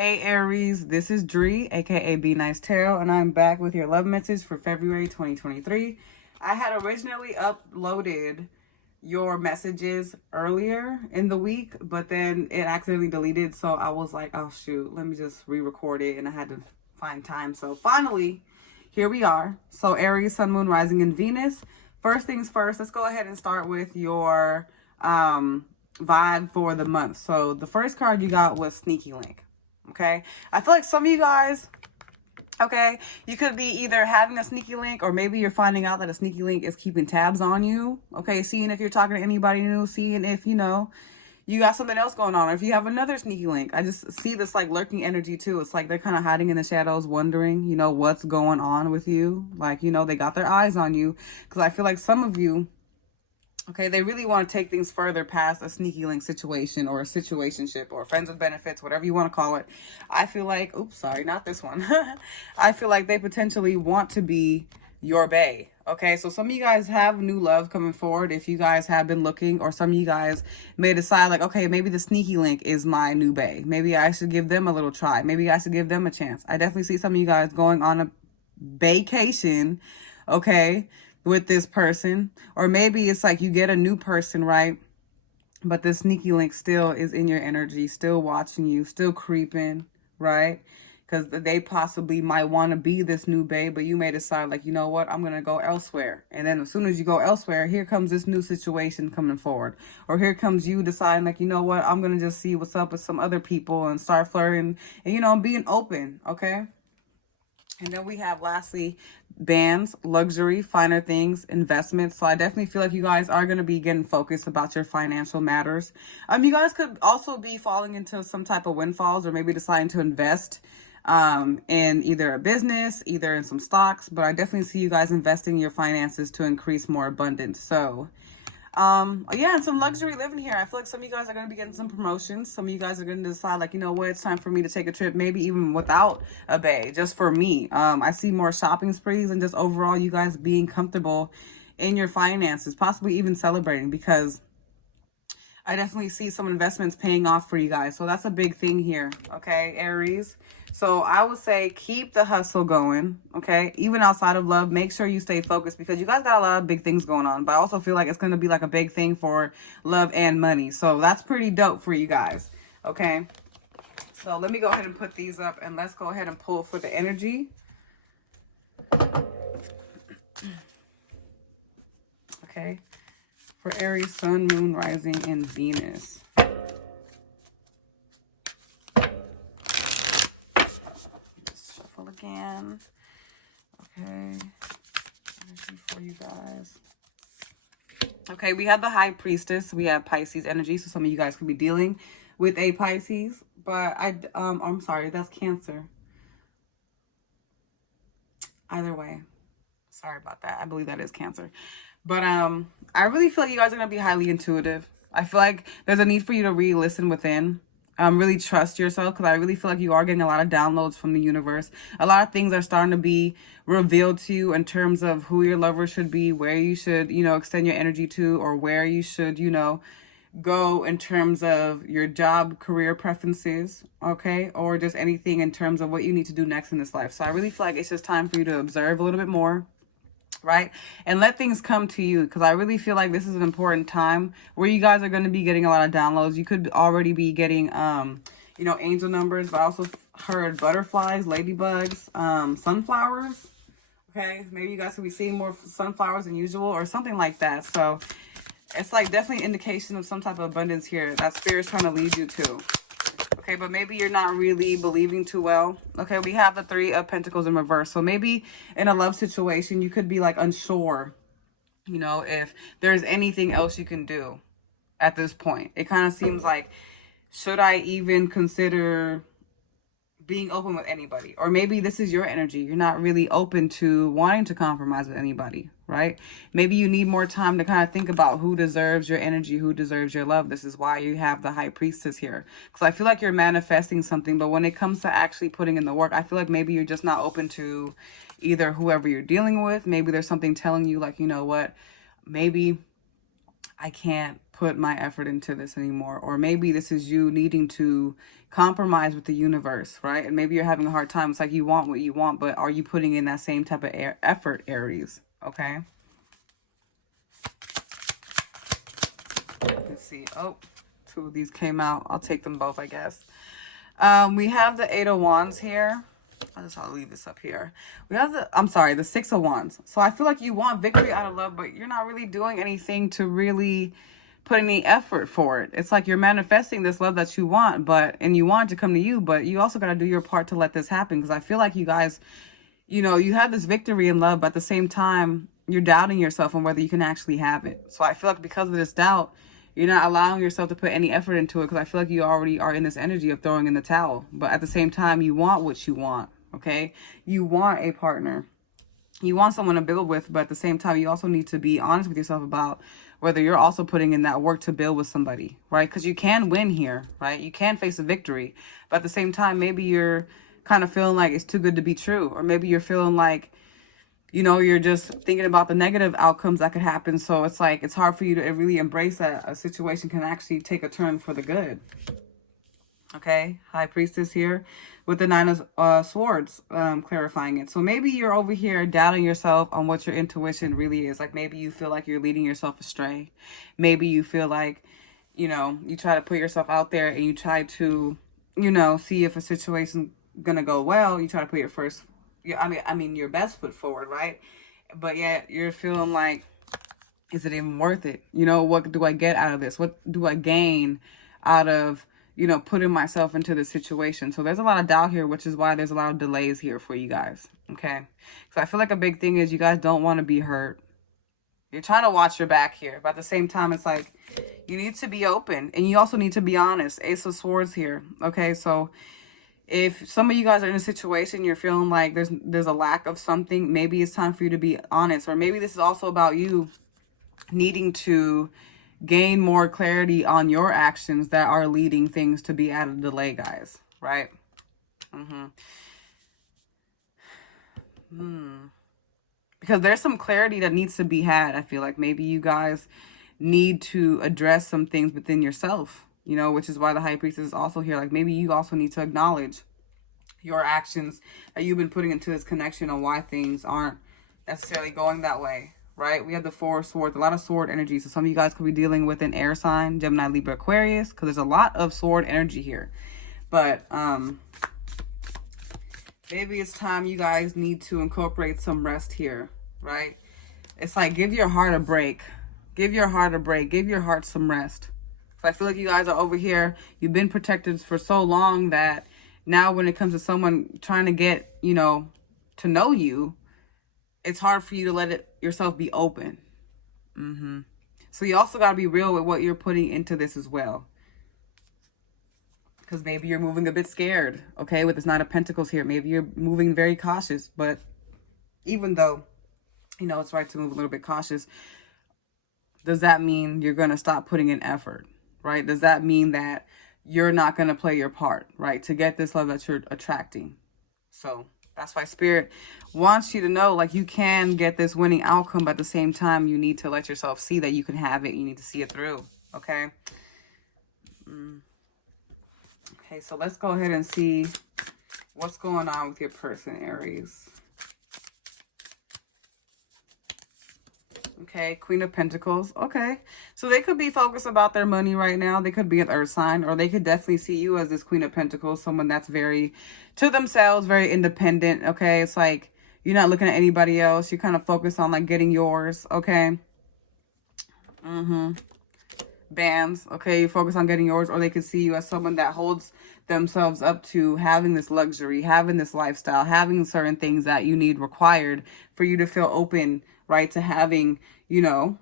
Hey Aries, this is Dree, aka Be Nice Tarot, and I'm back with your love message for February 2023. I had originally uploaded your messages earlier in the week, but then it accidentally deleted, so I was like, oh shoot, let me just re-record it, and I had to find time. So finally, here we are. So Aries, Sun, Moon, Rising, and Venus. First things first, let's go ahead and start with your vibe for the month. So the first card you got was Sneaky Link. Okay, I feel like some of you guys, okay, you could be either having a sneaky link, or maybe you're finding out that a sneaky link is keeping tabs on you. Okay, seeing if you're talking to anybody new, seeing if you got something else going on, or if you have another sneaky link. I just see this like lurking energy too. It's like they're kind of hiding in the shadows, wondering what's going on with you. Like they got their eyes on you, because I feel like some of you, okay, they really want to take things further past a sneaky link situation or a situationship or friends with benefits, whatever you want to call it. I feel like, oops, sorry, not this one. I feel like they potentially want to be your bae. Okay, so some of you guys have new love coming forward if you guys have been looking, or some of you guys may decide like, okay, maybe the sneaky link is my new bae. Maybe I should give them a little try. Maybe I should give them a chance. I definitely see some of you guys going on a vacation, okay, with this person. Or maybe it's like you get a new person, right? But the sneaky link still is in your energy, still watching you, still creeping, right? Because they possibly might want to be this new babe, but you may decide like, you know what, I'm going to go elsewhere. And then as soon as you go elsewhere, here comes this new situation coming forward. Or here comes you deciding like, you know what, I'm going to just see what's up with some other people and start flirting and, being open, okay? And then we have lastly, bands, luxury, finer things, investments. So I definitely feel like you guys are going to be getting focused about your financial matters. You guys could also be falling into some type of windfalls, or maybe deciding to invest in either a business, either in some stocks. But I definitely see you guys investing your finances to increase more abundance. So yeah, and some luxury living here. I feel like some of you guys are going to be getting some promotions. Some of you guys are going to decide like, you know what, it's time for me to take a trip, maybe even without a bae, just for me. I see more shopping sprees, and just overall you guys being comfortable in your finances, possibly even celebrating, because I definitely see some investments paying off for you guys. So that's a big thing here, okay, Aries? So I would say keep the hustle going, okay? Even outside of love, make sure you stay focused, because you guys got a lot of big things going on. But I also feel like it's going to be like a big thing for love and money. So that's pretty dope for you guys, okay? So let me go ahead and put these up, and let's go ahead and pull for the energy. Okay. For Aries, Sun, Moon, Rising, and Venus. Just shuffle again. Okay. Energy for you guys. Okay, we have the High Priestess. We have Pisces energy, so some of you guys could be dealing with a Pisces. But I'm sorry, that's Cancer. Either way, sorry about that. I believe that is Cancer. But I really feel like you guys are going to be highly intuitive. I feel like there's a need for you to really listen within. Really trust yourself, because I really feel like you are getting a lot of downloads from the universe. A lot of things are starting to be revealed to you in terms of who your lover should be, where you should, extend your energy to, or where you should, go in terms of your job, career preferences, okay? Or just anything in terms of what you need to do next in this life. So I really feel like it's just time for you to observe a little bit more, right? And let things come to you, because I really feel like this is an important time where you guys are going to be getting a lot of downloads. You could already be getting, angel numbers, but I also heard butterflies, ladybugs, sunflowers. Okay, maybe you guys could be seeing more sunflowers than usual, or something like that. So it's like definitely an indication of some type of abundance here that Spirit's trying to lead you to. Okay, but maybe you're not really believing too well. Okay, we have the Three of Pentacles in reverse. So maybe in a love situation, you could be like unsure, if there's anything else you can do at this point. It kind of seems like, should I even consider being open with anybody? Or maybe this is your energy. You're not really open to wanting to compromise with anybody, right? Maybe you need more time to kind of think about who deserves your energy, who deserves your love. This is why you have the High Priestess here. Because I feel like you're manifesting something, but when it comes to actually putting in the work, I feel like maybe you're just not open to either whoever you're dealing with. Maybe there's something telling you like, you know what, maybe I can't put my effort into this anymore. Or maybe this is you needing to compromise with the universe, right? And maybe you're having a hard time. It's like you want what you want, but are you putting in that same type of effort, Aries? Okay. Let's see. Oh, two of these came out. I'll take them both, I guess. We have the Eight of Wands here. I'll leave this up here. We have the Six of Wands. So I feel like you want victory out of love, but you're not really doing anything to really put any effort for it. It's like you're manifesting this love that you want, and you want it to come to you, but you also got to do your part to let this happen. Because I feel like you guys, you know, you have this victory in love, but at the same time, you're doubting yourself on whether you can actually have it. So I feel like because of this doubt, you're not allowing yourself to put any effort into it, because I feel like you already are in this energy of throwing in the towel. But at the same time, you want what you want, okay? You want a partner. You want someone to build with, but at the same time, you also need to be honest with yourself about whether you're also putting in that work to build with somebody, right? Because you can win here, right? You can face a victory. But at the same time, maybe you're kind of feeling like it's too good to be true. Or maybe you're feeling like, you know, you're just thinking about the negative outcomes that could happen. So it's like, it's hard for you to really embrace that a situation can actually take a turn for the good. Okay, High Priestess here with the Nine of Swords, clarifying it. So maybe you're over here doubting yourself on what your intuition really is. Like maybe you feel like you're leading yourself astray. Maybe you feel like, you know, you try to put yourself out there and you try to, you know, see if a situation's gonna go well. You try to put your your best foot forward, right? But yet you're feeling like, is it even worth it? You know, what do I get out of this? What do I gain out of, you know, putting myself into the situation? So there's a lot of doubt here, which is why there's a lot of delays here for you guys. Okay. So I feel like a big thing is you guys don't want to be hurt. You're trying to watch your back here. But at the same time, it's like you need to be open and you also need to be honest. Ace of Swords here. Okay. So if some of you guys are in a situation, you're feeling like there's a lack of something, maybe it's time for you to be honest. Or maybe this is also about you needing to gain more clarity on your actions that are leading things to be at a delay, guys. Right? Because there's some clarity that needs to be had. I feel like maybe you guys need to address some things within yourself, you know, which is why the High Priestess is also here. Like maybe you also need to acknowledge your actions that you've been putting into this connection and why things aren't necessarily going that way. Right? We have the Four of Swords, a lot of sword energy. So some of you guys could be dealing with an air sign, Gemini, Libra, Aquarius, because there's a lot of sword energy here. But maybe it's time you guys need to incorporate some rest here, right? It's like give your heart a break. Give your heart a break. Give your heart some rest. So I feel like you guys are over here. You've been protected for so long that now when it comes to someone trying to get, you know, to know you, it's hard for you to let yourself be open. So you also got to be real with what you're putting into this as well. Because maybe you're moving a bit scared, okay, with this Nine of Pentacles here. Maybe you're moving very cautious. But even though, you know, it's right to move a little bit cautious, does that mean you're going to stop putting in effort, right? Does that mean that you're not going to play your part, right, to get this love that you're attracting? So that's why Spirit wants you to know, like, you can get this winning outcome, but at the same time, you need to let yourself see that you can have it. You need to see it through, okay? Okay, so let's go ahead and see what's going on with your person, Aries. Okay, Queen of Pentacles. Okay, so they could be focused about their money right now. They could be an earth sign, or they could definitely see you as this Queen of Pentacles, someone that's very to themselves, very independent. Okay, it's like you're not looking at anybody else. You're kind of focused on like getting yours. Okay. Bands. Okay, you focus on getting yours, or they could see you as someone that holds themselves up to having this luxury, having this lifestyle, having certain things that you need required for you to feel open, right, to having, you know,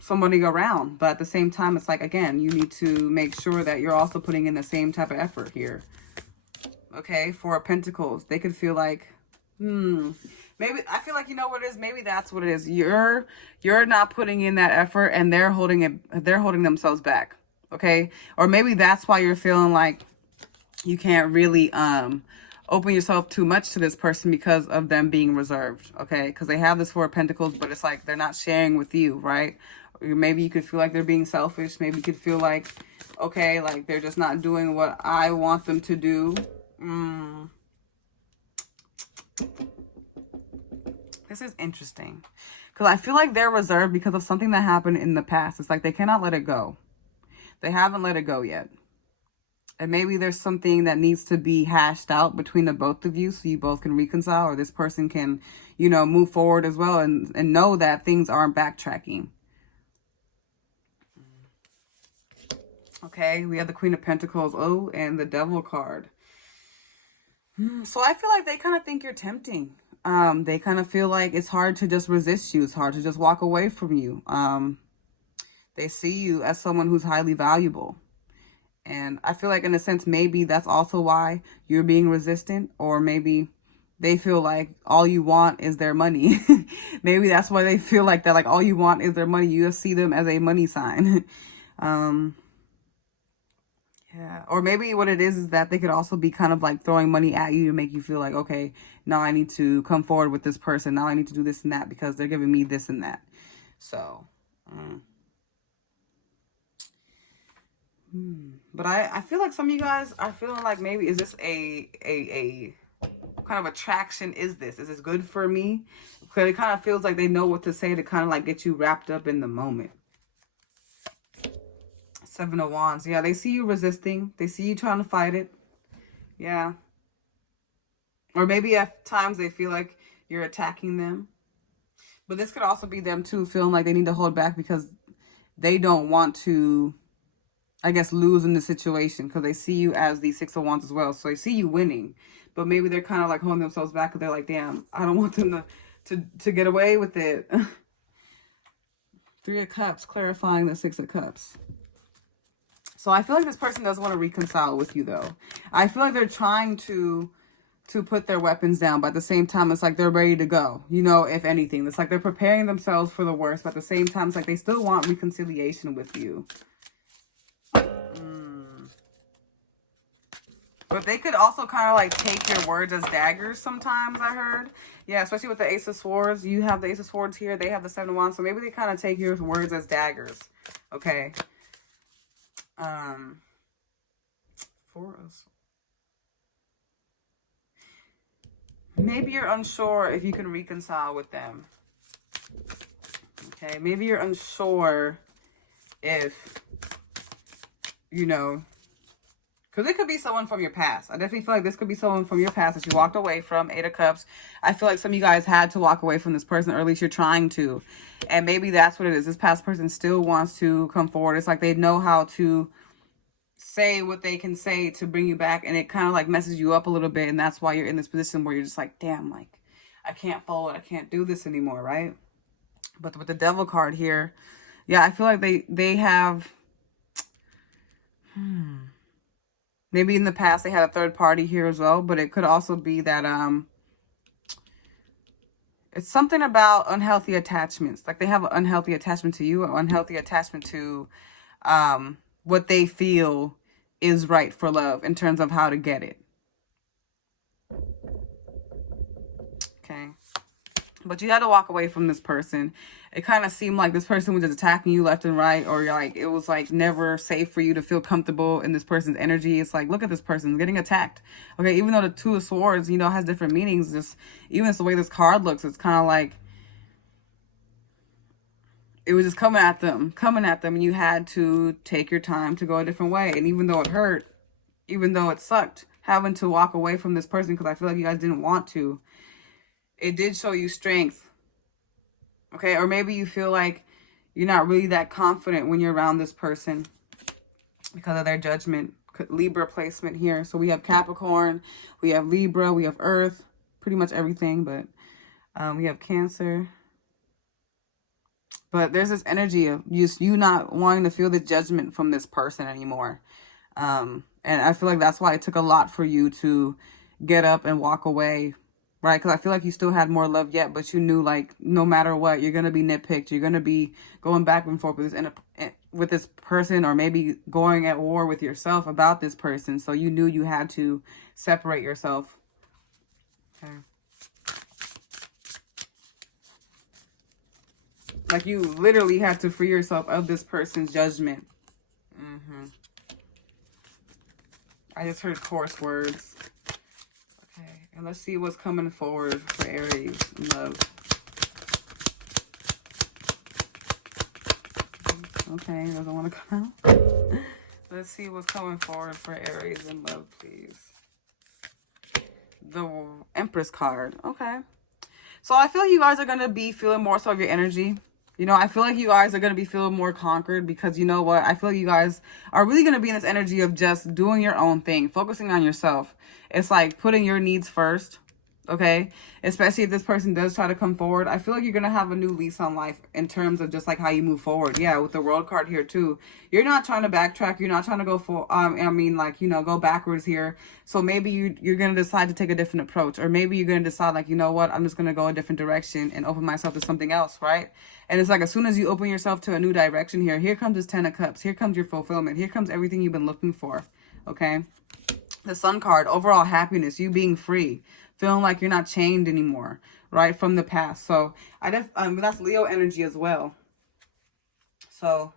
somebody around. But at the same time, it's like, again, you need to make sure that you're also putting in the same type of effort here. Okay, Four of Pentacles. They could feel like, maybe, I feel like, you know what it is? Maybe that's what it is. You're not putting in that effort and they're holding themselves back. Okay? Or maybe that's why you're feeling like you can't really open yourself too much to this person because of them being reserved, okay? Because they have this Four of Pentacles, but it's like they're not sharing with you, right? Or maybe you could feel like they're being selfish. Maybe you could feel like, okay, like they're just not doing what I want them to do. This is interesting. Because I feel like they're reserved because of something that happened in the past. It's like they cannot let it go. They haven't let it go yet. And maybe there's something that needs to be hashed out between the both of you so you both can reconcile, or this person can, you know, move forward as well and know that things aren't backtracking. Okay, we have the Queen of Pentacles, oh, and the Devil card. So I feel like they kind of think you're tempting. They kind of feel like it's hard to just resist you. It's hard to just walk away from you. They see you as someone who's highly valuable. And I feel like in a sense, maybe that's also why you're being resistant, or maybe they feel like all you want is their money. Maybe that's why they feel like that. Like all you want is their money. You just see them as a money sign. Yeah. Or maybe what it is that they could also be kind of like throwing money at you to make you feel like, okay, now I need to come forward with this person. Now I need to do this and that because they're giving me this and that. So, but I feel like some of you guys are feeling like maybe, is this a kind of attraction is this? Is this good for me? Because it kind of feels like they know what to say to kind of like get you wrapped up in the moment. Seven of Wands. Yeah, they see you resisting. They see you trying to fight it. Yeah. Or maybe at times they feel like you're attacking them. But this could also be them too, feeling like they need to hold back because they don't want to, I guess, lose in the situation, because they see you as the Six of Wands as well. So they see you winning. But maybe they're kind of like holding themselves back because they're like, damn, I don't want them to get away with it. Three of Cups, clarifying the Six of Cups. So I feel like this person doesn't want to reconcile with you, though. I feel like they're trying to put their weapons down, but at the same time, it's like they're ready to go. You know, if anything, it's like they're preparing themselves for the worst, but at the same time, it's like they still want reconciliation with you. But they could also kind of like take your words as daggers sometimes, I heard. Yeah, especially with the Ace of Swords. You have the Ace of Swords here. They have the Seven of Wands. So maybe they kind of take your words as daggers. Okay. Maybe you're unsure if you can reconcile with them. Okay. Maybe you're unsure if, you know, because it could be someone from your past. I definitely feel like this could be someone from your past that you walked away from. Eight of Cups. I feel like some of you guys had to walk away from this person, or at least you're trying to. And maybe that's what it is. This past person still wants to come forward. It's like they know how to say what they can say to bring you back. And it kind of like messes you up a little bit. And that's why you're in this position where you're just like, damn, like, I can't follow it. I can't do this anymore, right? But with the Devil card here, yeah, I feel like they have... Maybe in the past they had a third party here as well, but it could also be that it's something about unhealthy attachments. Like they have an unhealthy attachment to you, an unhealthy attachment to what they feel is right for love in terms of how to get it. Okay. But you had to walk away from this person. It kind of seemed like this person was just attacking you left and right, or like it was like never safe for you to feel comfortable in this person's energy. It's like, look at this person getting attacked. Okay, even though the Two of Swords, you know, has different meanings, just even it's the way this card looks, it's kind of like it was just coming at them, and you had to take your time to go a different way. And even though it hurt, even though it sucked, having to walk away from this person, because I feel like you guys didn't want to, it did show you strength. Okay, or maybe you feel like you're not really that confident when you're around this person because of their judgment. Libra placement here. So we have Capricorn, we have Libra, we have Earth, pretty much everything, but we have Cancer. But there's this energy of just you not wanting to feel the judgment from this person anymore. And I feel like that's why it took a lot for you to get up and walk away. Right, because I feel like you still had more love yet, but you knew like no matter what, you're going to be nitpicked. You're going to be going back and forth with this person, or maybe going at war with yourself about this person. So you knew you had to separate yourself Okay. Like you literally have to free yourself of this person's judgment. I just heard coarse words. Okay, and let's see what's coming forward for Aries in love. Okay, doesn't want to come out. Let's see what's coming forward for Aries in love, please. The Empress card. Okay. So I feel like you guys are going to be feeling more so of your energy. You know, I feel like you guys are going to be feeling more conquered because you know what? I feel like you guys are really going to be in this energy of just doing your own thing, focusing on yourself. It's like putting your needs first, okay? Especially if this person does try to come forward. I feel like you're going to have a new lease on life in terms of just like how you move forward. Yeah, with the World card here too. You're not trying to backtrack. You're not trying to go for, go backwards here. So maybe you're going to decide to take a different approach. Or maybe you're going to decide like, you know what? I'm just going to go a different direction and open myself to something else, right? And it's like as soon as you open yourself to a new direction here comes this 10 of Cups. Here comes your fulfillment. Here comes everything you've been looking for, okay? The Sun card, overall happiness, you being free, feeling like you're not chained anymore, right, from the past. So that's Leo energy as well. So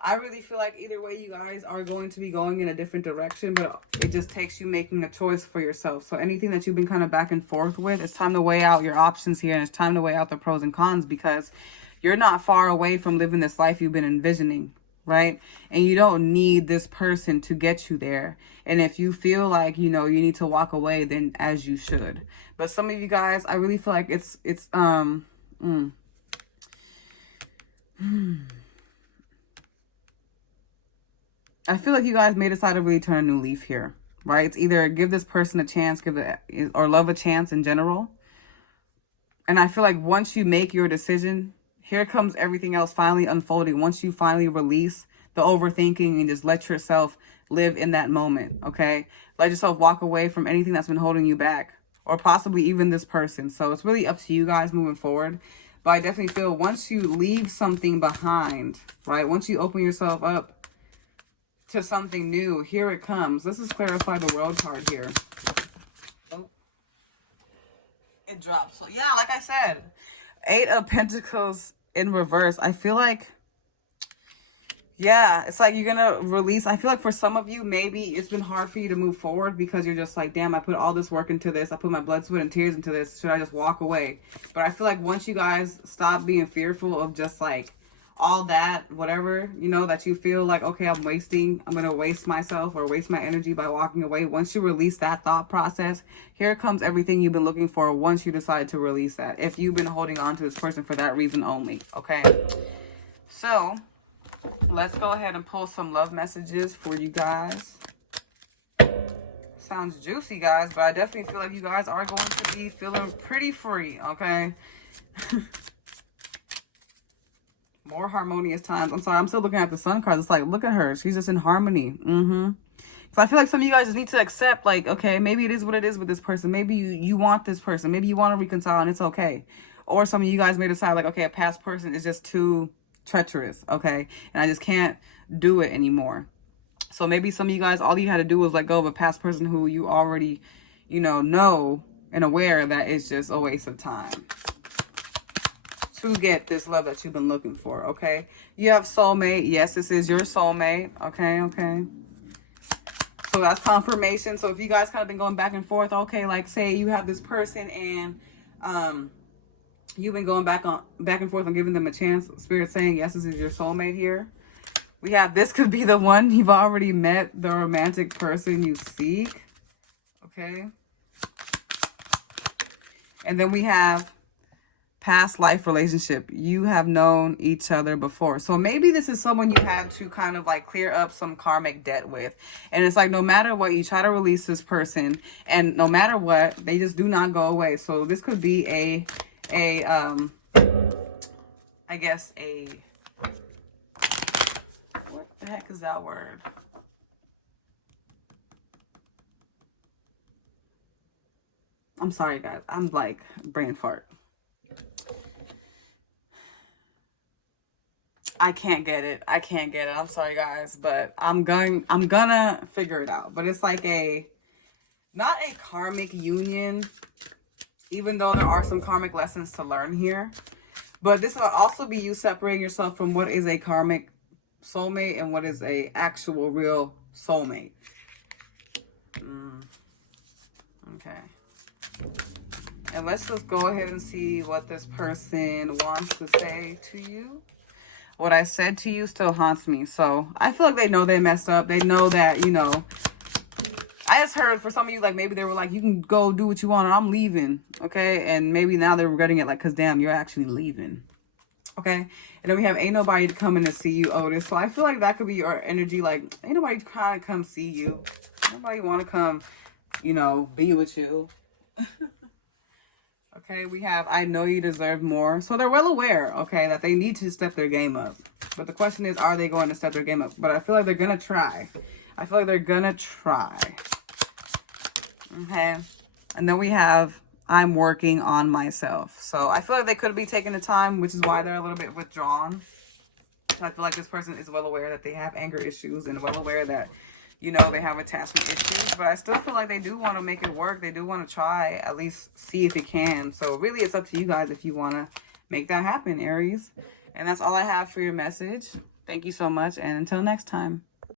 I really feel like either way you guys are going to be going in a different direction, but it just takes you making a choice for yourself. So anything that you've been kind of back and forth with, it's time to weigh out your options here, and it's time to weigh out the pros and cons because you're not far away from living this life you've been envisioning, right? And you don't need this person to get you there. And if you feel like, you know, you need to walk away, then as you should. But some of you guys, I really feel like I feel like you guys may decide to really turn a new leaf here, right? It's either give this person a chance, or love a chance in general. And I feel like once you make your decision, here comes everything else finally unfolding. Once you finally release the overthinking and just let yourself live in that moment, okay? Let yourself walk away from anything that's been holding you back, or possibly even this person. So it's really up to you guys moving forward. But I definitely feel once you leave something behind, right? Once you open yourself up to something new, here it comes. Let's just clarify the World card here. Oh, it dropped. So yeah, like I said, 8 of Pentacles in reverse. I feel like, yeah, it's like you're gonna release. I feel like for some of you, maybe it's been hard for you to move forward because you're just like, damn, I put all this work into this. I put my blood, sweat, and tears into this. Should I just walk away? But I feel like once you guys stop being fearful of just like all that, whatever, you know, that you feel like, okay, I'm going to waste myself or waste my energy by walking away. Once you release that thought process, here comes everything you've been looking for once you decide to release that. If you've been holding on to this person for that reason only, okay? So let's go ahead and pull some love messages for you guys. Sounds juicy, guys, but I definitely feel like you guys are going to be feeling pretty free, okay? More harmonious times. I'm sorry, I'm still looking at the Sun cards. It's like, look at her. She's just in harmony. So I feel like some of you guys just need to accept, like, okay, maybe it is what it is with this person. Maybe you want this person. Maybe you want to reconcile, and it's okay. Or some of you guys may decide, like, okay, a past person is just too treacherous, okay? And I just can't do it anymore. So maybe some of you guys, all you had to do was let go of a past person who you already, know and aware that it's just a waste of time to get this love that you've been looking for, okay? You have soulmate. Yes, this is your soulmate, okay? So that's confirmation. So if you guys kind of been going back and forth, okay, like say you have this person and you've been going back and forth on giving them a chance, Spirit saying, yes, this is your soulmate here. We have, this could be the one you've already met, the romantic person you seek, okay? And then we have past life relationship. You have known each other before. So maybe this is someone you had to kind of like clear up some karmic debt with. And it's like, no matter what, you try to release this person, and no matter what, they just do not go away. So this could be I guess what the heck is that word? I'm sorry, guys. I'm like brain fart. I can't get it. I'm sorry, guys, but I'm gonna figure it out. But it's like not a karmic union, even though there are some karmic lessons to learn here. But this will also be you separating yourself from what is a karmic soulmate and what is a actual real soulmate. Okay. And let's just go ahead and see what this person wants to say to you. What I said to you still haunts me. So I feel like they know they messed up. They know that, you know, I just heard for some of you, like, maybe they were like, you can go do what you want and I'm leaving. Okay. And maybe now they're regretting it, like, because damn, you're actually leaving. Okay. And then we have ain't nobody to come in to see you, Otis. So I feel like that could be your energy. Like, ain't nobody trying to come see you. Nobody want to come, you know, be with you. Okay, we have I know you deserve more. So they're well aware, okay, that they need to step their game up. But the question is, are they going to step their game up? But I feel like they're going to try. I feel like they're going to try. Okay. And then we have I'm working on myself. So I feel like they could be taking the time, which is why they're a little bit withdrawn. I feel like this person is well aware that they have anger issues and well aware that, you know, they have attachment issues, but I still feel like they do want to make it work. They do want to try, at least see if it can. So really, it's up to you guys if you want to make that happen, Aries. And that's all I have for your message. Thank you so much. And until next time.